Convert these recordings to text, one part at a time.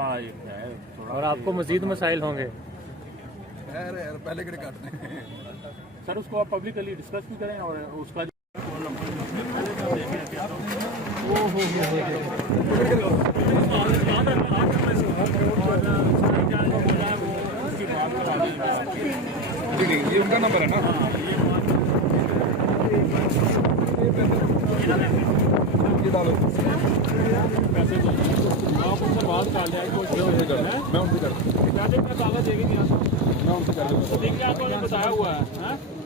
मसला है थोड़ा। और आपको मजीद मसाइल होंगे। यार पहले के काटने सर उसको आप पब्लिकली डिस्कस भी करें और उसका ये उनका नंबर है ना। ये डालो पैसे दो आप उनसे बात कर लिया मैं उनसे कर कागज देगी नहीं आता मैं उनसे कर दूँगा। तो देखिए आपको बताया हुआ है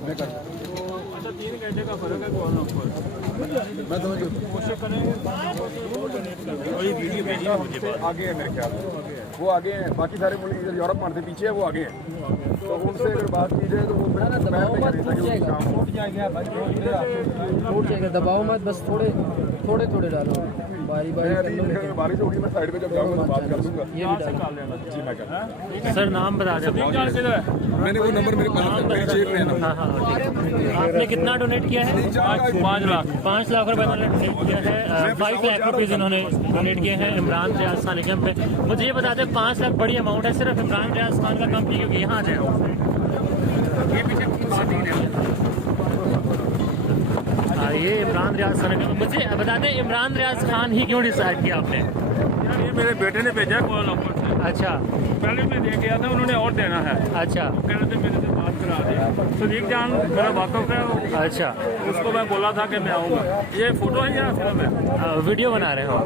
मैं कर तो अच्छा 3 घंटे का फर्क है कॉल नंबर मैं समझ कोशिश करेंगे और ये वीडियो भेजिए मुझे आगे है मेरे ख्याल में। वो आगे हैं, बाकी सारे मुल्क इधर यूरोप मारते पीछे है, वो आगे हैं। तो उनसे अगर बात की जाए तो वो दबाओ मत, टूट जाएगा। दबाओ मत, बस थोड़े थोड़े डालो। बारी बारिश होगी, मैं साइड पे जब जाऊंगा तो बात कर दूंगा। ये भी डालो। जी मैं कर सर नाम बता दें। मैंने वो नंबर मेरे पास मेरी जेब में है ना। हाँ हाँ आपने कितना डोनेट किया है? 5 लाख 5 लाख रुपए डोनेट किया है। 5 लाख रुपीज़ इन्होंने डोनेट किए हैं इमरान रियाज खान के कैंप पे। मुझे ये बता दें 5 लाख बड़ी अमाउंट है सिर्फ इमरान रियाज खान का कैंप क्योंकि यहाँ आ जाए ये पीछे 3 है ये इमरान रियाज खान का। मुझे बता दें इमरान रियाज खान ही क्यों डिसाइड किया आपने? यार ये मेरे बेटे ने भेजा कॉल नंबर से। अच्छा पहले मैं दे गया था, उन्होंने और देना है। अच्छा कह रहे थे मेरे से बात करा दी। सदीक जान मेरा वाकफ है अच्छा उसको मैं बोला था कि मैं आऊँगा। ये फोटो है या फिल्म है? वीडियो बना रहे हो?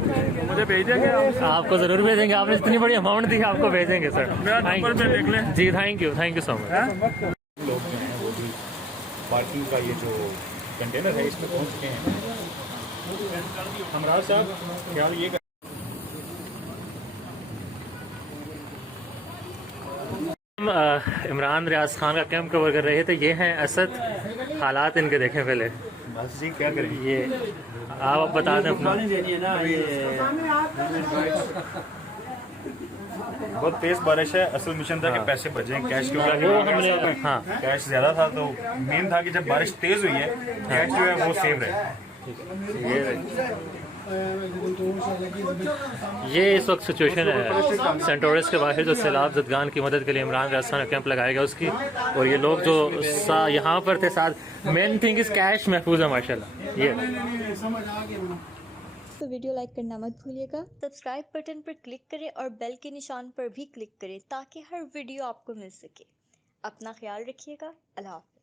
मुझे भेज देंगे आप? आपको ज़रूर भेजेंगे। आपने इतनी बड़ी अमाउंट दी आपको भेजेंगे सर। मेरा नंबर पे देख लें। जी थैंक यू सो मच। लोग जो हैं वो भी पार्किंग का ये जो कंटेनर है इस पे पहुँच चुके हैं। हमराज साहब ख्याल ये हम इमरान रियाज खान का कैंप कवर कर रहे थे। ये हैं असद, हालात इनके देखें पहले। बस जी क्या करें। ये आप बता दें अपना। बहुत तेज बारिश है। असल मिशन था कि पैसे बचें कैश वो हमने हाँ कैश ज़्यादा था तो मेन था कि जब बारिश तेज़ हुई है कैश जो है वो सेव रहे। ये इस वक्त सिचुएशन है सेंटोरस के बाहर जो सैलाब ज़दगान की मदद के लिए इमरान रियाज खान का कैंप लगाया गया उसकी। और ये लोग जो यहाँ पर थे साथ मेन थिंग इस कैश महफूज है माशाल्लाह। ये तो वीडियो लाइक करना मत भूलिएगा। सब्सक्राइब बटन पर क्लिक करें और बेल के निशान पर भी क्लिक करें ताकि हर वीडियो आपको मिल सके। अपना ख्याल रखिएगा। अल्लाह हाफ़िज़।